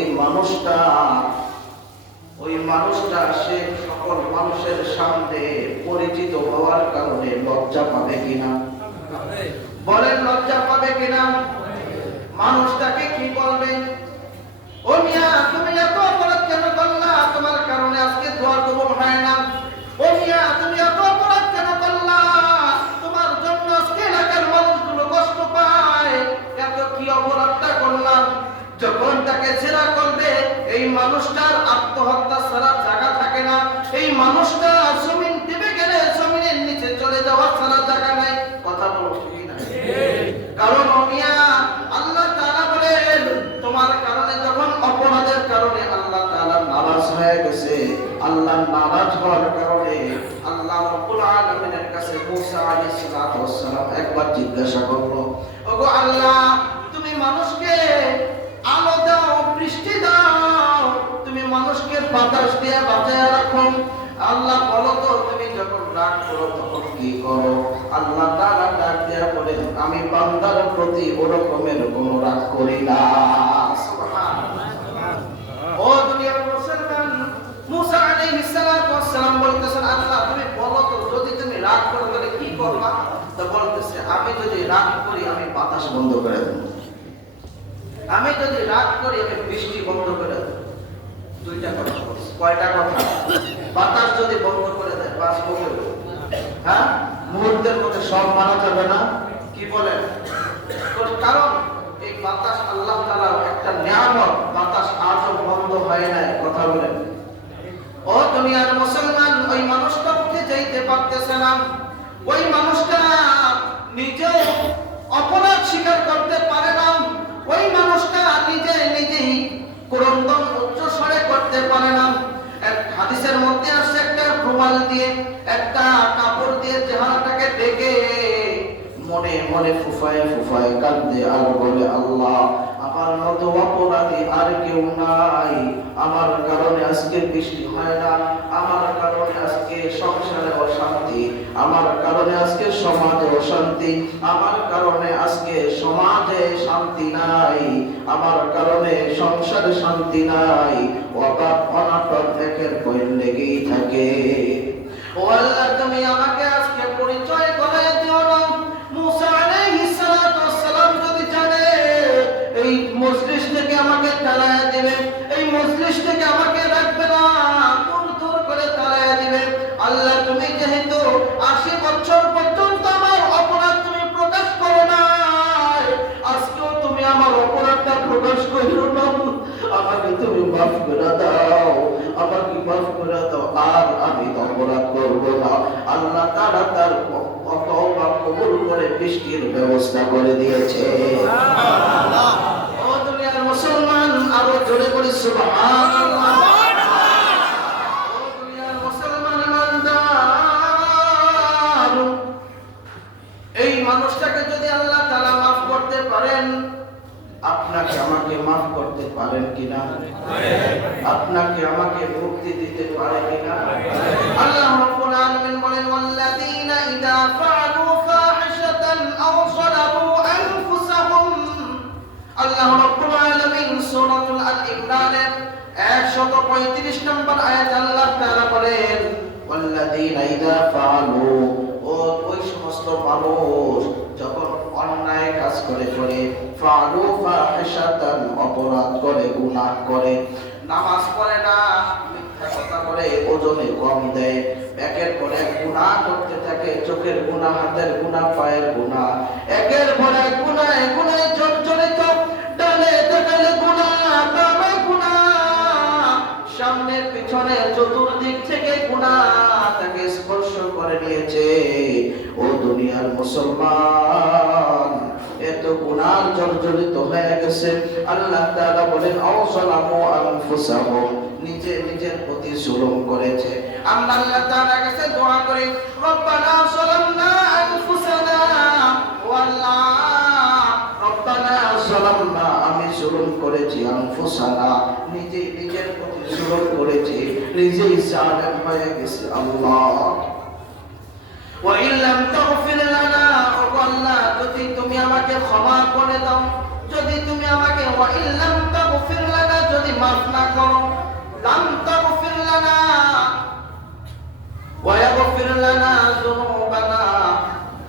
মানুষটা সে সকল মানুষের সামনে পরিচিত হওয়ার কারণে লজ্জা পাবে কিনা? বলেন, লজ্জা পাবে কিনা? মানুষটাকে কি বলবে? ও মিয়া, তুমি এত অপরাধ কেন করলা? তোমার কারণে আজকে দোয়া কবুল হয় না। ও মিয়া, তুমি এত অপরাধ কেন করলা? তোমার জন্য আজকে এলাকার মানুষগুলো কষ্ট পায়। এত কি অপরাধটা করলাম? যখন তাকে জেরা করবে, এই মানুষটার আত্মহত্যা ছাড়া জায়গা থাকে না। এই মানুষটা জমিন টিপে গেলে জমিনের নিচে চলে যাওয়া ছাড়া জায়গা নাই। কথা বলো ঠিক না? কারণ মিয়া, আল্লাহ তাআলা বলেন, তোমার কারণে যখন অপরাধের কারণে আল্লাহ তাআলা নারাজ হয়ে গেছে, আল্লাহ নারাজ হওয়ার কারণে আল্লাহ রাব্বুল আলামিনের কাছে মুসা আলাইহিস সালাতু ওয়াস সালাম একবার জিজ্ঞাসা করলো, ওগো আল্লাহ, তুমি মানুষকে আলো দাও, বৃষ্টি দাও, তুমি মানুষকে বাতাস দিয়ে বাঁচায় রাখো। আল্লাহ বলো তো, তুমি যখন রাগ করো তখন কি করো? আল্লাহ তাআলা ডাক দেয়া বলেন, আমি বান্দার প্রতি ওরকমের কোনো রাগ করি না। সুবহানাল্লাহ। ও দুনিয়ার মুসলমান, মুসা আলাইহিস সালাতু ওয়াস সালাম বলতেছেন, আল্লাহ তুমি বলো তো, যদি তুমি রাগ করো তাহলে কি করবা? তো বলতেছে, আমি যদি রাগ করি আমি বাতাস বন্ধ করে দেব, আমি যদি রাগ করি আমি বৃষ্টি বন্ধ করে দেব। দুইটা কথা বলছি। কয়টা কথা? বাতাস যদি বন্ধ করে দেয় বাস বন্ধ, হ্যাঁ, মুহূর্তের মধ্যে সব মানা যাবে না। কি বলেন? কারণ এই বাতাস আল্লাহ তাআলার একটা নিয়ামত, বাতাস আজও বন্ধ হয় নাই। কথা বলেন। ও দুনিয়ার মুসলমান, ওই মানুষটা উঠে যাইতে পারতেছে না। ওই মানুষটা নিজে অপরাধ স্বীকার করতে পারে না। ওই মানুষটা নিজেই ক্রন্দন উচ্চ স্বরে করতে পারে না। এক হাদিসের মধ্যে আসছে, একটা রুমাল দিয়ে, একটা কাপড় দিয়ে চেহারাটাকে ঢেকে মনে মনে ফুফায় ফুফায় কাঁদে আর বলে, আল্লাহ, আমার মতো অপরাধী আর কেউ নাই। আমার কারণে আজকে বৃষ্টি হয় না, আমার কারণে আজকে সংসারে অশান্তি, আমার কারণে আজকে সমাজে অশান্তি, আমার কারণে আজকে সমাজে শান্তি নাই, আমার কারণে সংসারে শান্তি নাই। অভাব অনাটন একের পর লেগেই থাকে। ও আল্লাহ, তুমি আমাকে আজকে পরিচয় করায় দিও না। মুসা আলাইহিস সালাতু ওয়াস সালাম যদি জানে, এই মজলিস থেকে আমাকে তাড়ায় দিবে, এই মজলিস থেকে আমাকে রাখবে না, দূর দূর করে তাড়ায় দিবে। আল্লাহ, তুমি যেহেতু 80 বছর পর্যন্ত আমার অপরাধ তুমি প্রকাশ করো না, আজকেও তুমি আমার অপরাধটা প্রকাশ করো না। আমাকে তুমি মাফ করে দাও, আমাকে মাফ করে দাও, আর আমি অপরাধ করব না। আল্লাহ তাআলা তার তওবা কবুল করে বৃষ্টির ব্যবস্থা করে দিয়েছে। সুবহানাল্লাহ। ও দুনিয়ার মুসলমান, আরো জোরে বলি সুবহানাল্লাহ। ও দুনিয়ার মুসলমান ইমানদার, এই মানুষটাকে যদি আল্লাহ তাআলা মাফ করতে পারেন, আপনাকে আমাকে মাফ করতে পারেন কিনা? আপনাকে আমাকে মুক্তি দিতে পারে কিনা? আল্লাহ রাব্বুল আলামিন বলেন, ওয়াল্লাযীনা ইযা ফাআলু ফাহিশাতান আও যালামু আনফুসাহুম। আল্লাহ রাব্বুল আলামিন সূরাতুল আল ইমরানের 135 নম্বর আয়াত আল্লাহ তাআলা বলেন, ওয়াল্লাযীনা ইযা ফাআলু, ওই সমস্ত মানুষ যখন অন্যায় কাজ করে ফাআলু ফাহিশাতান, অপরাধ করে, গুনাহ করে, নামাজ পড়ে না, মিথ্যা কথা বলে, ওজনে কম দেয়, একের পর এক গুনাহ করতে থাকে, চোখের গুনাহ, হাতের গুনাহ, পায়ের গুনাহ, একের পর এক গুনাহে গুনাহে জর্জরিত, ডানে দেখালে গুনাহ, বামে গুনাহ, সামনে পিছনে চতুর্দিক থেকে গুনাহ তাকে স্পর্শ করে নিয়েছে। ও দুনিয়ার মুসলমান, এত গুনাহ জর্জরিত হয়ে গেছে। আল্লাহ তাআলা বলেন, আওসালামু আনফুসাহুম, নিজের প্রতি জুলুম করেছে। আমরা আল্লাহ তাআলার কাছে দোয়া করি, রব্বানা যালামনা আনফুসানা, ও আল্লাহ, রব্বানা যালামনা, আমি জুলুম করেছি, আনফুসানা, নিজের প্রতি জুলুম করেছি, নিজেই জালেম হয়ে গেছি। আল্লাহ, ওয়া ইল্লাম তাগফির লানা, ও আল্লাহ, যদি তুমি আমাকে ক্ষমা করে দাও, যদি তুমি আমাকে, ওয়া ইল্লাম তাগফির লানা, যদি মাফ না করো, লাম তাগফির লানা ওয়া ইয়াগফির লানা যুনুবানা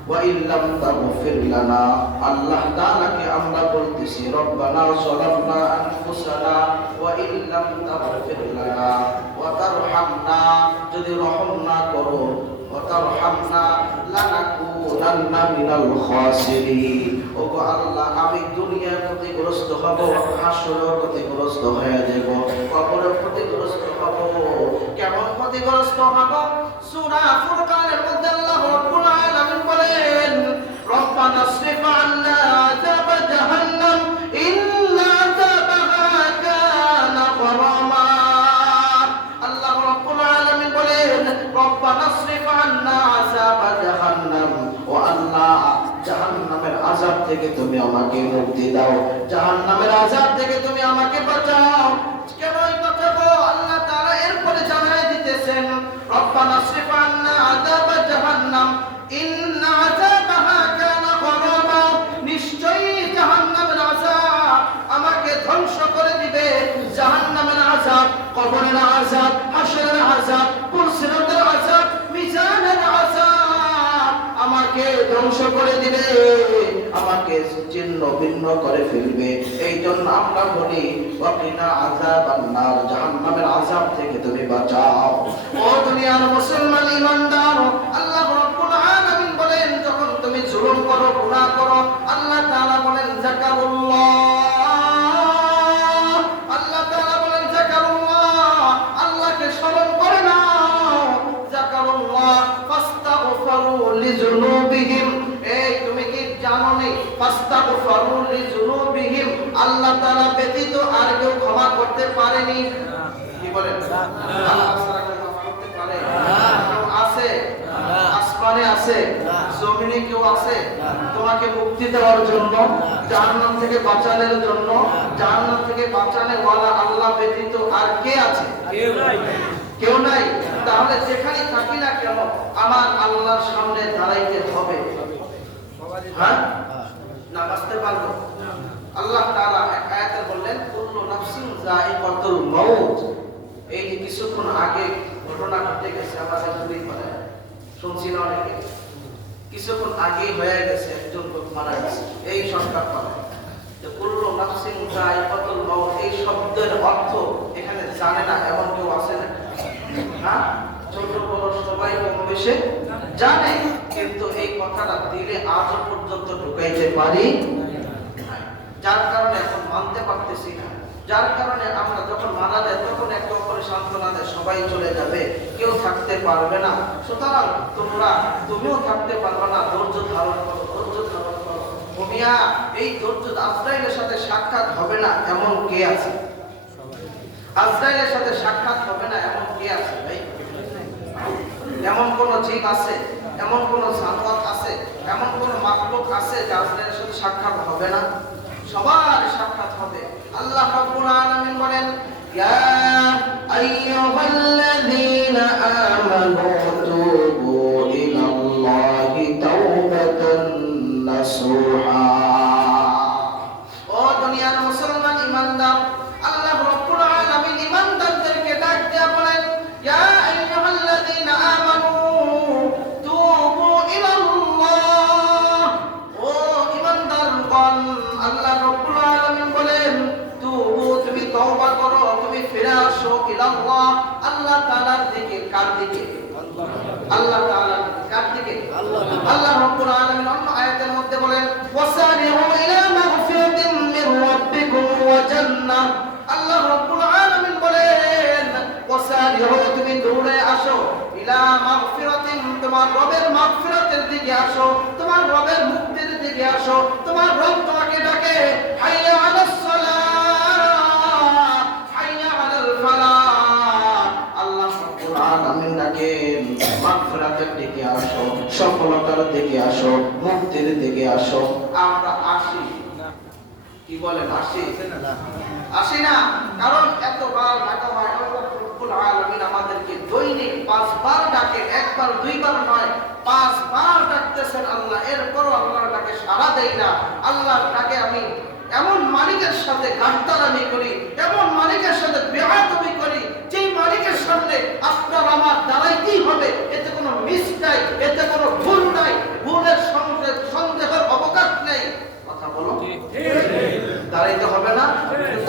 ওয়া ইল্লাম তাগফির লানা, আল্লাহ তাআলাকে আমরা বলতেছি রব্বানা যালামনা আনফুসানা ওয়া ইল্লাম তাগফির লানা ওয়া তারহামনা, যদি রহম না করো, ওয়া তারহামনা লানাকুনান্না মিনাল খাসিরিন। ওগো আল্লাহ, আমি দুনিয়ার ক্ষতিগ্রস্ত হব, হাসরেও ক্ষতিগ্রস্ত হয়ে যাব, কবরেও ক্ষতিগ্রস্ত হব। কেমন ক্ষতিগ্রস্ত হব? সূরা ফুরকানের মধ্যে আল্লাহ রাব্বুল আলামিন বলেন রব্বানা আসরিফ আন্না আযাব জাহান্নাম ইন্না আযাবাহা কানা গরামা। আল্লাহ রাব্বুল আলামিন বলেন রব্বানা আসরিফ আন্না আযাব জাহান্নাম, ও আল্লাহ জাহান্নামের আযাব থেকে তুমি আমাকে মুক্তি দাও, জাহান্নামের আযাব থেকে তুমি আমাকে বাঁচাও। কেন এই কথা গো? আল্লাহ তাআলা এরপরে জানাই দিতেছেন রব্বানা আসরিফ আন্না আযাব জাহান্নাম ইন্না আযাবাহা কানা গরামা, নিশ্চয়ই জাহান্নামের আযাব আমাকে ধ্বংস করে দিবে। জাহান্নামের আযাব, কবরের আযাব, হাশরের আযাব, পুরসিরাতের আযাব, মিজানের আযাব আমাকে ধ্বংস করে দিবে, আমাকে ছিন্ন ভিন্ন করে ফেলবে। এই জন্য আমরা বলি ওয়াকিনা আযাবান নার, জাহান্নামের আযাব থেকে তুমি বাঁচাও। ও দুনিয়ার মুসলমান ঈমানদার, আল্লাহ রাব্বুল আলামিন বলেন যখন তুমি জুলুম করো, গুনাহ করো, আল্লাহ তাআলা বলেন যাকারুল্লাহ, আল্লাহ তাআলা বলেন যাকারুল্লাহ, আল্লাহকে স্মরণ করে নাও। যাকারুল্লাহ ফাস্তাগফিরু লিযুনুবিহিম, এই তুমি কি জানো নি? ফাস্তাগফিরু লিযুনুবিহিম, আল্লাহ তাআলা ব্যতীত আর কেউ ক্ষমা করতে পারেনি। কি বলেন? আল্লাহ ছাড়া কেউ ক্ষমা করতে পারে? কেউ আছে? আসমানে আছে, জমিনে কেউ আছে তোমাকে মুক্তি দেওয়ার জন্য, জাহান্নাম থেকে বাঁচানোর জন্য? জাহান্নাম থেকে বাঁচানে ওয়ালা আল্লাহ ব্যতীত আর কে আছে? কেউ নাই, কেউ নাই। তাহলে যেখানে থাকি না কেন আমার আল্লাহর সামনে দাঁড়াইতে হবে, হ্যাঁ? না বাঁচতে পারবো? আল্লাহ তাআলা এক আয়াতে বললেন কুল্লু নাফসিন যায়িকাতুল মাউত। এই যে কিছুক্ষণ আগে ঘটনা ঘটে গেছে আমাদের দুই পারে, শুনছি না অনেকে, কিছুক্ষণ আগে হয়ে গেছে একজন লোক মারা গেছে এই সরকার পারে। যে কুল্লু নাফসিন যায়িকাতুল মাউত, এই শব্দের অর্থ এখানে জানে না এমন কেউ আছে না? হ্যাঁ, ছোট বড় সবাই কম বেশি জানে, কিন্তু এই কথাটা দিলে আজও পর্যন্ত ঢুকাইতে পারি, যার কারণে এখন মানতে পারতেছি না। যার কারণে আমরা যখন মারা যায় তখন একটা অপরে সান্ত্বনা দেয়, সবাই চলে যাবে, কেউ থাকতে পারবে না। সুতরাং তুমিও থাকতে পারবে না, ধৈর্য ধারণ করো, ধৈর্য ধারণ করো। ভূমিয়া, এই ধৈর্য আজরাইলের সাথে সাক্ষাৎ হবে না এমন কে আছে? আজরাইলের সাথে সাক্ষাৎ হবে না এমন কে আছে ভাই? এমন কোন জীব আছে, এমন কোন জানোয়ার আছে, এমন কোন মাখলুক আছে যে আজরাইলের সাথে সাক্ষাৎ হবে না? সবার সাক্ষাৎ হবে। আল্লাহ রাব্বুল আলামিন বলেন ইয়া আইয়ুহাল্লাযীনা আমানু তুবু ইলাল্লাহি তাওবাতান নাসুহা। ও দুনিয়ার মুসলমান ঈমানদার, আল্লাহ রাব্বুল আলামিন ঈমানদারদেরকে ডাক দিয়ে বলেন ইয়া আইয়ুহাল্লাযীনা আমানু তুবু ইলাল্লাহ। ও ঈমানদারগণ, আল্লাহ রাব্বুল আলামিন বলেন তুবু, তুমি তওবা করো, তুমি ফিরে আসো ইলাল্লাহ, আল্লাহ তাআলার দিকে। কার দিকে? আল্লাহ তাআলার দিকে। কার দিকে? আল্লাহ রাব্বুল আলামিন অন্য আয়াতের মধ্যে বলেন ওয়াসারিউ ইলা মাগফিরাতিন মির রাব্বিকুম ওয়া জান্নাহ। আল্লাহ রাব্বুল আলামিন বলেন ওয়াসারিউ, তুমি দৌড়ে আসো ইলা মাগফিরাতিন, তোমার রবের মাগফিরাতের দিকে আসো, তোমার রবের মুক্তির দিকে আসো। তোমার রব তোমাকে ডাকে হাইয়া আলাস সালাহ, হাইয়া আলাল ফালাহ। আল্লাহ রাব্বুল আলামিন ডাকেন মাগফিরাতের দিকে আসো, সফলতার দিকে আসো, মুক্তির দিকে আসো। আমরা আসি না? কি বলেন? আসি না? আসি না, কারণ এতবার ডাকা হয়। আল্লাহ রাব্বুল আলামিন আমাদেরকে দৈনিক 5 বার ডাকেন, একবার দুইবার নয়, 5 বার ডাকতেছেন আল্লাহ। এরপরও আল্লাহর ডাকে সাড়া দেই না। আল্লাহর ডাকে আমি এমন মালিকের সাথে গাদ্দারামি করি, এমন মালিকের সাথে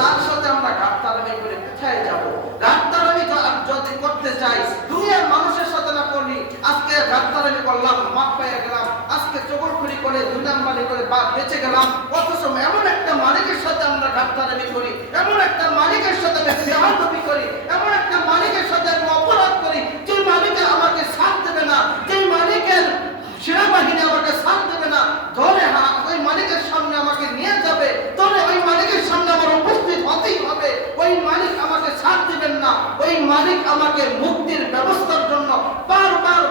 তার সাথে আমরা গাদ্দারি করে কোথায় যাব? গাদ্দারি যদি করতে চাই দুনিয়ার মানুষের সাথে না করি, আজকে গাদ্দারি করলাম মাপ পেয়ে গেলাম, আজকে চগলখড়ি করে দুই নাম্বারি করে বেঁচে গেলাম, অথচ এমন একটা মালিকের সাথে আমরা গাদ্দারি করি, এমন একটা মালিকের সাথে বেয়াদবি করি, এমন একটা মালিকের সাথে আমরা অপরাধ করি যে মালিকের আমাকে সাথ দেবে না, যে মালিকের সেনাবাহিনী আমাকে সাথ দেবে না, ধরে ওই মালিকের সামনে আমাকে নিয়ে যাবে, ধরে ওই মালিকের সামনে আমার উপস্থিত হতেই হবে, ওই মালিক আমাকে সাথ দিবেন না, ওই মালিক আমাকে মুক্তির ব্যবস্থার জন্য বারবার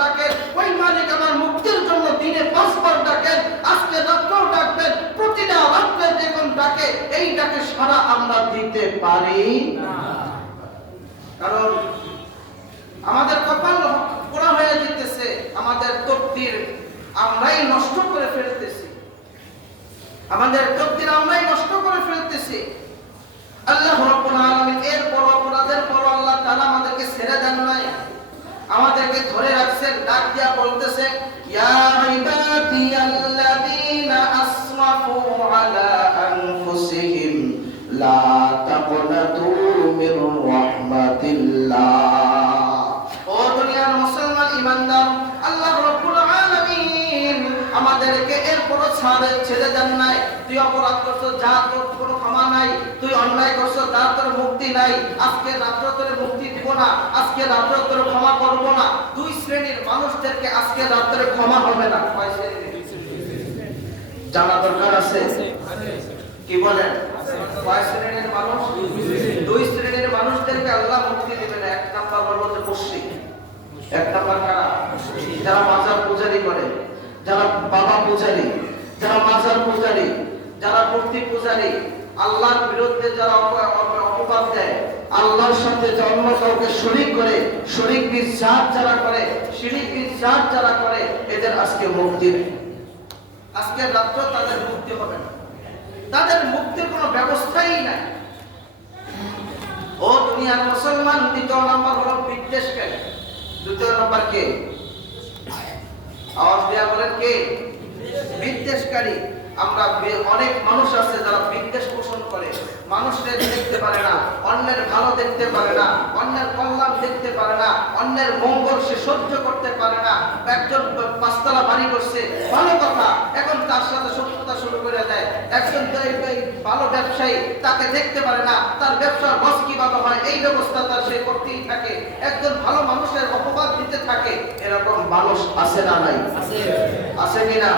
ডাকেন, ওই মালিক আমার মুক্তির জন্য দিনে 5 বার ডাকেন, আজকে রাত্রেও ডাকবেন, প্রতিটা রাত্রে যখন ডাকে এই ডাকে সাড়া আমরা দিতে পারি না। কারণ আমাদের কপাল পোড়া হয়ে যেতেছে, আমাদের তকদির আমরাই নষ্ট করে ফেলতেছি, আমাদের তকদির আমরাই নষ্ট করে ফেলতেছি। আল্লাহ রাব্বুল আলামিন এর পর অপরাধের পর আল্লাহ তাআলা আমাদেরকে ছেড়ে দেন নাই, আমাদেরকে ধরে রাখছেন, ডাক দিয়া বলতেছে ইয়া ইবাদিয়াল্লাযীনা আসরাফু আলা আনফুসিহিম লা তাকনাতু মির রাহমাতিল্লাহ। ও দুনিয়ার মুসলমান ইমানদার, আল্লাহ রাব্বুল আলামিন আমাদেরকে এরপর ছেড়ে দেন নাই। তুই অপরাধ করছো, যা তোর কোনো ক্ষমা নাই, তুই অন্যায় করছো, যা তোর মুক্তি নাই, আজকে রাত্রে তোর মুক্তি দিব না, আজকে রাত্রে তোর ক্ষমা করব না। দুই শ্রেণীর মানুষদেরকে আজকে রাত্রে ক্ষমা হবে না। কয় শ্রেণীর জানা দরকার আছে? কি বলেন? কয় শ্রেণীর মানুষ? দুই শ্রেণীর মানুষদেরকে আল্লাহ মুক্তি দিবে না। এক নাম্বার হলো যে মুশরিক। এক নাম্বার কারা? যারা মাজার পূজারি করে, যারা বাবা পূজারি, যারা মাজার পূজারি, যারা মূর্তি পূজারি, আল্লাহর বিরুদ্ধে যারা অপবাদ দেয়, আল্লাহর সাথে অন্য কাউকে শরীক করে, শরীক বিশ্বাস যারা করে, শিরিক বিশ্বাস যারা করে, এদের আজকে মুক্তি নেই। আজকে রাত্র তাদের মুক্তি হবে না, তাদের মুক্তির কোনো ব্যবস্থাই নাই। ও দুনিয়ার মুসলমান, দ্বিতীয় নাম্বার হলো বিদ্বেষকারী। দ্বিতীয় নাম্বার কে? আওয়াজ দেয়া বলেন কে? বিদ্বেষকারী। আমরা অনেক মানুষ আছে যারা বিদ্বেষ পোষণ করে, মানুষদের দেখতে পারে না, অন্যের ভালো দেখতে পারে না, অন্যের কল্যাণ দেখতে পারে না, অন্যের মঙ্গল সে সহ্য করতে পারে না। একজন 5 তলা বাড়ি করছে, ভালো কথা, এখন তার সাথে শত্রুতা শুরু করে দেয়। একজন ভালো ব্যবসায়ী, তাকে দেখতে পারে না, তার ব্যবসার লস কিভাবে হয় এই ব্যবস্থা তার সে করতেই থাকে, একজন ভালো মানুষের অপবাদ দিতে থাকে। এরকম মানুষ আছে না নাই? আছে কিনা?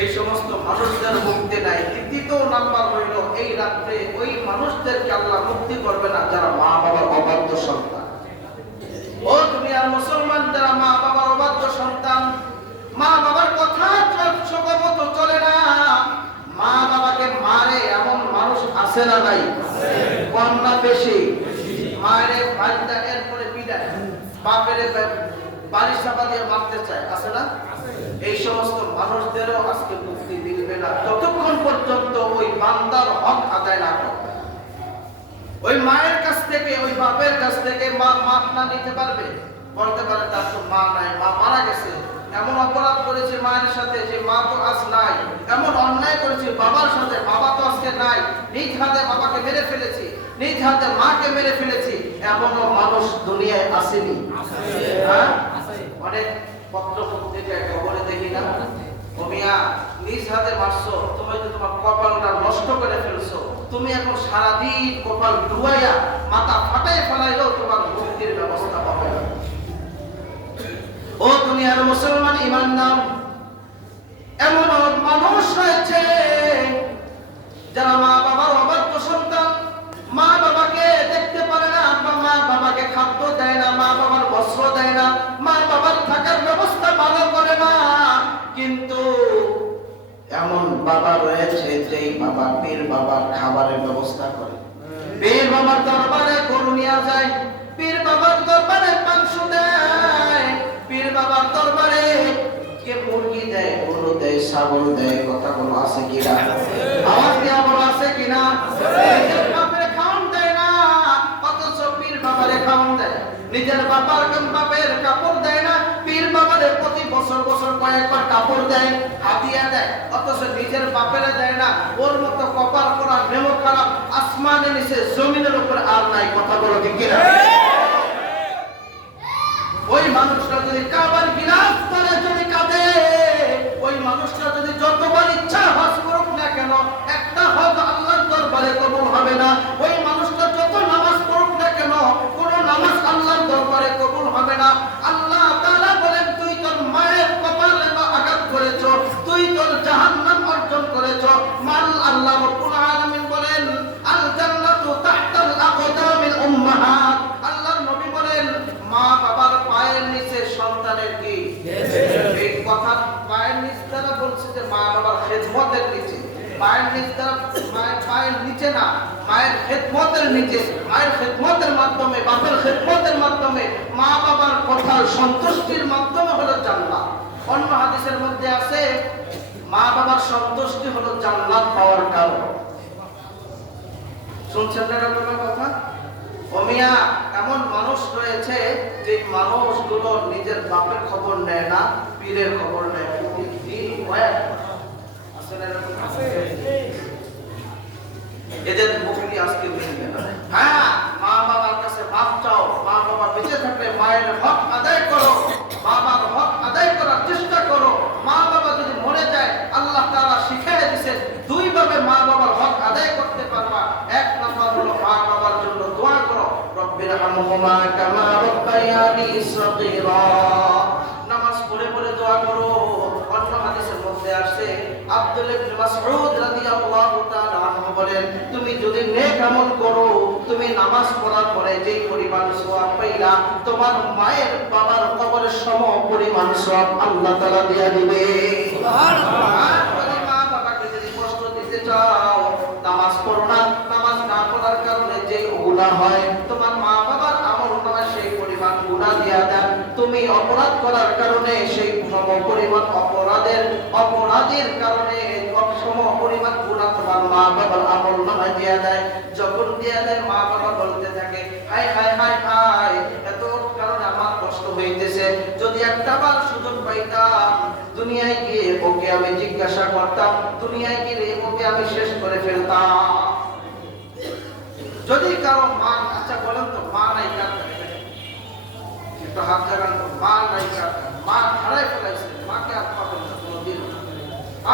এই সমস্ত মানুষদের মুক্তি নাই। তৃতীয় নাম্বার হইল এই রাত্রে ওই মানুষদেরকে আল্লাহ মুক্তি করবে না যারা মা বাবার অবাধ্য সন্তান। ও দুনিয়ার মুসলমান, যারা মা বাবার অবাধ্য সন্তান, মা বাবার কথা মতো চলে না, মা বাবাকে মারে এমন মানুষ আছে না নাই? কম না বেশি? মায়ের বাড়িটা এরপরে বিদায়, বাপের বাড়ি চাপা দিয়ে মারতে চায়, আছে না? এই সমস্ত মানুষদেরও আজকে মুক্তি দিবে না যতক্ষণ পর্যন্ত ওই বান্দার হক আদায় না করবে। ওই মায়ের কাছ থেকে, ওই বাপের কাছ থেকে মাপ না নিতে পারবে, বলতে পারে তার তো মা নাই, মা মারা গেছে, এমন অপরাধ করেছে মায়ের সাথে যে মা তো আজ নাই, এমন অন্যায় করেছে বাবার সাথে, বাবা তো আজকে নাই, নিজ হাতে বাবাকে মেরে ফেলেছি, নিজ হাতে মাকে মেরে ফেলেছি, এমনও মানুষ দুনিয়ায় আসেনি? হ্যাঁ, অনেক পত্র পত্রিকায় খবরে দেখি না, ও মিয়া নিজ হাতে মারছো, তুমি তো তোমার কপালটা নষ্ট করে ফেলছো, তুমি এখন সারাদিন কপাল ডুবাইয়া মাথা ফাটাই ফেলাইলেও তোমার মুক্তির ব্যবস্থা হবে না। ও দুনিয়ার মুসলমান ইমানদার, এমন মানুষ রয়েছে যারা মা বাবার অবাধ্য সন্তান, মা বাবাকে দেখতে পারে না, মা বাবাকে খাদ্য দেয় না, মা বাবার বস্ত্র দেয় না, মা বাবার থাকার ব্যবস্থা ভালো করে না। কিন্তু এমন বাবা রয়েছে যেই বাবা পীর বাবার খাবারের ব্যবস্থা করে, পীর বাবার দরবারে গরু নিয়ে যায়, পীর বাবার দরবারে মাংস দেয়, পীর বাবার দরবারে কে মুরগি দেয়, গরু দেয়, ছাগল দেয়। কথা বলো আছে কিনা? আওয়াজ দিয়া বলো আছে কিনা? নিজের বাপের খাওয়ান দেয় না, অথচ পীর বাবারে খাওয়ান দেয়। নিজের বাপের কাপড় দেয় না, পীর বাবারে প্রতি বছর বছর কয়েকবার কাপড় দেয়, হাদিয়া দেয়, অথচ নিজের বাপেরে দেয় না। ওর মতো কপাল করা নেমক নিচে জমিনের উপর আর নাই, কথা বলো ঠিক কিনা? ওই মানুষটা যদি কাবার গিলাফ করে যদি কাঁদে, ওই মানুষটা যদি যতবার ইচ্ছা হজ করুক না কেন, একটা হজ আল্লাহর দরবারে কবুল হবে না। ওই মানুষটা যত নামাজ পড়ুক না কেন, কোন নামাজ আল্লাহর দরবারে কবুল হবে না। আল্লাহ তাআলা বলেন, তুই তোর মায়ের কপালে আঘাত করেছো, তুই তোর জাহান্নাম অর্জন করেছো। মান আল্লাহ রাব্বুল আলামিন বলেন, আল জান্নাতু তাহতাল আকদামিল উম্মাহাত। আল্লাহর নবী বলেন, মা বাবার পায়ের নিচে সন্তানের কি? এই কথা পায়ের নিচে দ্বারা বলছে যে মা বাবার খেদমতের নিচে, পায়ের নিচে দ্বারা পায়ের নিচে না, মায়ের খেদমতের নিচে, মায়ের খেদমতের মাধ্যমে, বাপের খেদমতের মাধ্যমে, মা বাবার কথার সন্তুষ্টির মাধ্যমে হলো জান্নাত। অন্য হাদিসের মধ্যে আছে মা বাবার সন্তুষ্টি হলো জান্নাত পাওয়ার কারণ। শুনছেন না এরকম কথা? ওমিয়া এমন মানুষ রয়েছে যে মানুষগুলো নিজের বাপের খবর নেয় না, পীরের খবর নেয়। এদের মুক্তি আজকে মিলবে না। হ্যাঁ, মা বাবার কাছে মাপ চাও, মা বাবা বেঁচে থাকলে মায়ের হক আদায় করো, বাবার হক আদায় করার চেষ্টা করো। মা বাবা যদি মরে যায়, আল্লাহ তাআলা শিখিয়ে দিয়েছেন দুই ভাবে মা বাবার হক আদায় করতে পারবা। এক নম্বর হলো মা বাবার জন্য দোয়া করো, রব্বিরহামহুমা কামা রাব্বায়ানি সগীরা। নামাজ পড়ে পড়ে দোয়া করো। অন্য হাদিসের মধ্যে আসে আব্দুল্লাহ ইবনে মাসউদ রাদিয়াল্লাহু তাআলা আনহু বলেন, তুমি যদি নেক আমল করো, তুমি নামাজ পড়ার পরে যেই পরিমাণ সওয়াব পাইলা, তোমার মায়ের বাবার কবরের সম পরিমাণ সওয়াব আল্লাহ তাআলা দিয়া দিবে। সুবহানাল্লাহ। মা বাবাকে যদি কষ্ট দিতে চাও, নামাজ পড়ো না, নামাজ না পড়ার কারণে যে গুনাহ হয়, তোমার মা বাবার আমলনামায় সেই পরিমাণ গুনাহ দিয়া দেন। তুমি অপরাধ করার কারণে সেই সম পরিমাণ অপরাধের কারণে সম পরিমাণ গুনাহ তোমার মা বাবার আমলনামায় দিয়া দেয়। যখন দিয়া দেয়, মা বাবা বলতে থাকে, হায় হায় হায় হায়, এত কারণে আমার কষ্ট হইতেছে। যদি একটা বার সুযোগ পাইতাম, দুনিয়ায় গিয়ে ওকে আমি জিজ্ঞাসা করতাম, দুনিয়ায় গিয়ে ওকে আমি শেষ করে ফেলতাম। যদি কারো মা, আচ্ছা বলেন তো, মা নাই কার একটু হাত দেখান তো, মা নাই কার? মা হারাই ফেলাইছে, মাকে আর পাবেন না কোনোদিন,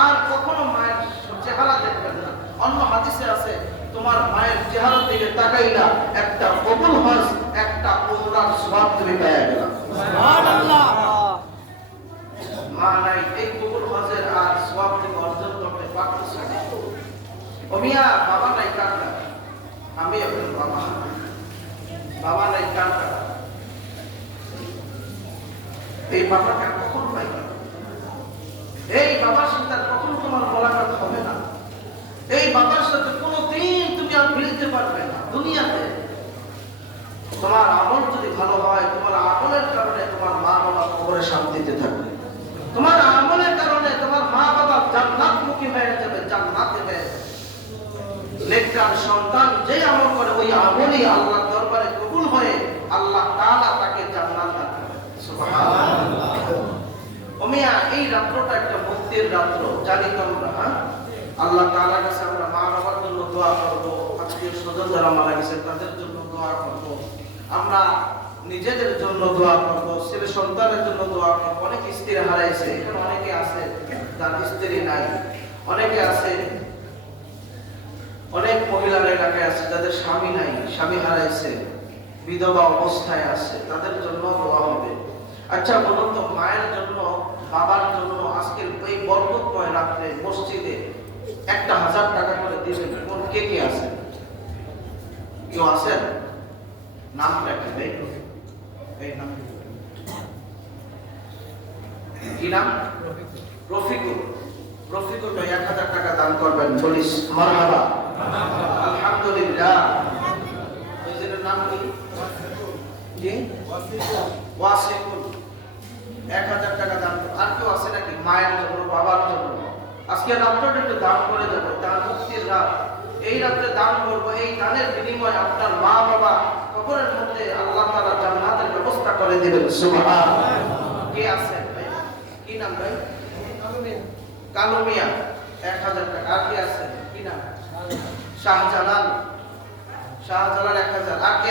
আর কখনো মায়ের চেহারা দেখবেন না। অন্য হাদিসে আছে, তোমার মায়ের চেহারার দিকে তাকাইলা, একটা কবুল হজ, একটা উমরার সওয়াব তুমি পেয়ে গেলা। সুবহানাল্লাহ। মা নাই, এই কবুল হজের আর সওয়াব তুমি অর্জন করতে পারতেছ না। ও মিয়া, বাবা নাই কার? আমি আপনার বাবা। বাবা নাই কার? এই বাবাকে কখন পাইবা? এই বাবার সাথে কখনো তোমার মোলাকাত হবে না। এই বাবার সাথে কোনোদিন তুমি আর মিলতে পারবে না দুনিয়াতে। তোমার আমল যদি ভালো হয়, তোমার আমলের কারণে তোমার মা বাবা কবরে শান্তিতে থাকবে। তোমার আমলের কারণে তোমার মা বাবা জান্নাতমুখী হয়ে যাবে, জান্নাতে হয়ে যাবে। নেককার সন্তান যে আমল করে, ওই আমলই আল্লাহর দরবারে কবুল হয়ে আল্লাহ তাআলা তাকে জান্নাত দান করেন। সুবহানাল্লাহ। ওমিয়া, এই রাত্রটা একটা মুক্তির রাত্র, জানি তোমরা। আল্লাহ তাআলার কাছে আমরা মা বাবার জন্য দোয়া করব, আত্মীয় স্বজন যারা মারা গেছে তাদের জন্য দোয়া করব, আমরা নিজেদের জন্য দোয়া করব, ছেলে সন্তানের জন্য দোয়া করব। অনেক স্ত্রী হারাইছে, এখানে অনেকে আছে যার স্ত্রী নাই, অনেকে আছে, অনেক মহিলারা এলাকায় আছে যাদের স্বামী নাই, স্বামী হারাইছে, বিধবা অবস্থায় আছে, তাদের জন্য দোয়া হবে। আচ্ছা বলুন তো, মায়ের জন্য, বাবার জন্য আজকের এই বরকতময় রাত্রে মসজিদে 1000 টাকা করে দিবেন, কোন কে কে আছে? কেউ আছেন? নামটা কি ভাই? এই নাম কি নাম? রফিকুল। রফিকুল ভাই 1000 টাকা দান করবেন, বলিস মারহাবা। আলহামদুলিল্লাহ। ওইজনের নাম কি? জি, ওয়াসিকুল। 1000 টাকা দান। আর কেউ আছে নাকি মায়ের জন্য, বাবার জন্য? আজকে রাত্রটা একটু দান করে দেবো, তার মুক্তির রাত। এই রাত্রে দান করবো, এই দানের বিনিময়ে আপনার মা বাবা কবরের মধ্যে আল্লাহ তাআলা জান্নাতের ব্যবস্থা করে দিবেন। সুবহানাল্লাহ। কে আছে ভাই? কি নাম ভাই? কালু মিয়া। 1000 টাকা। আর কি আছে? কি নাম? শাহজালাল। শাহজালাল 1000,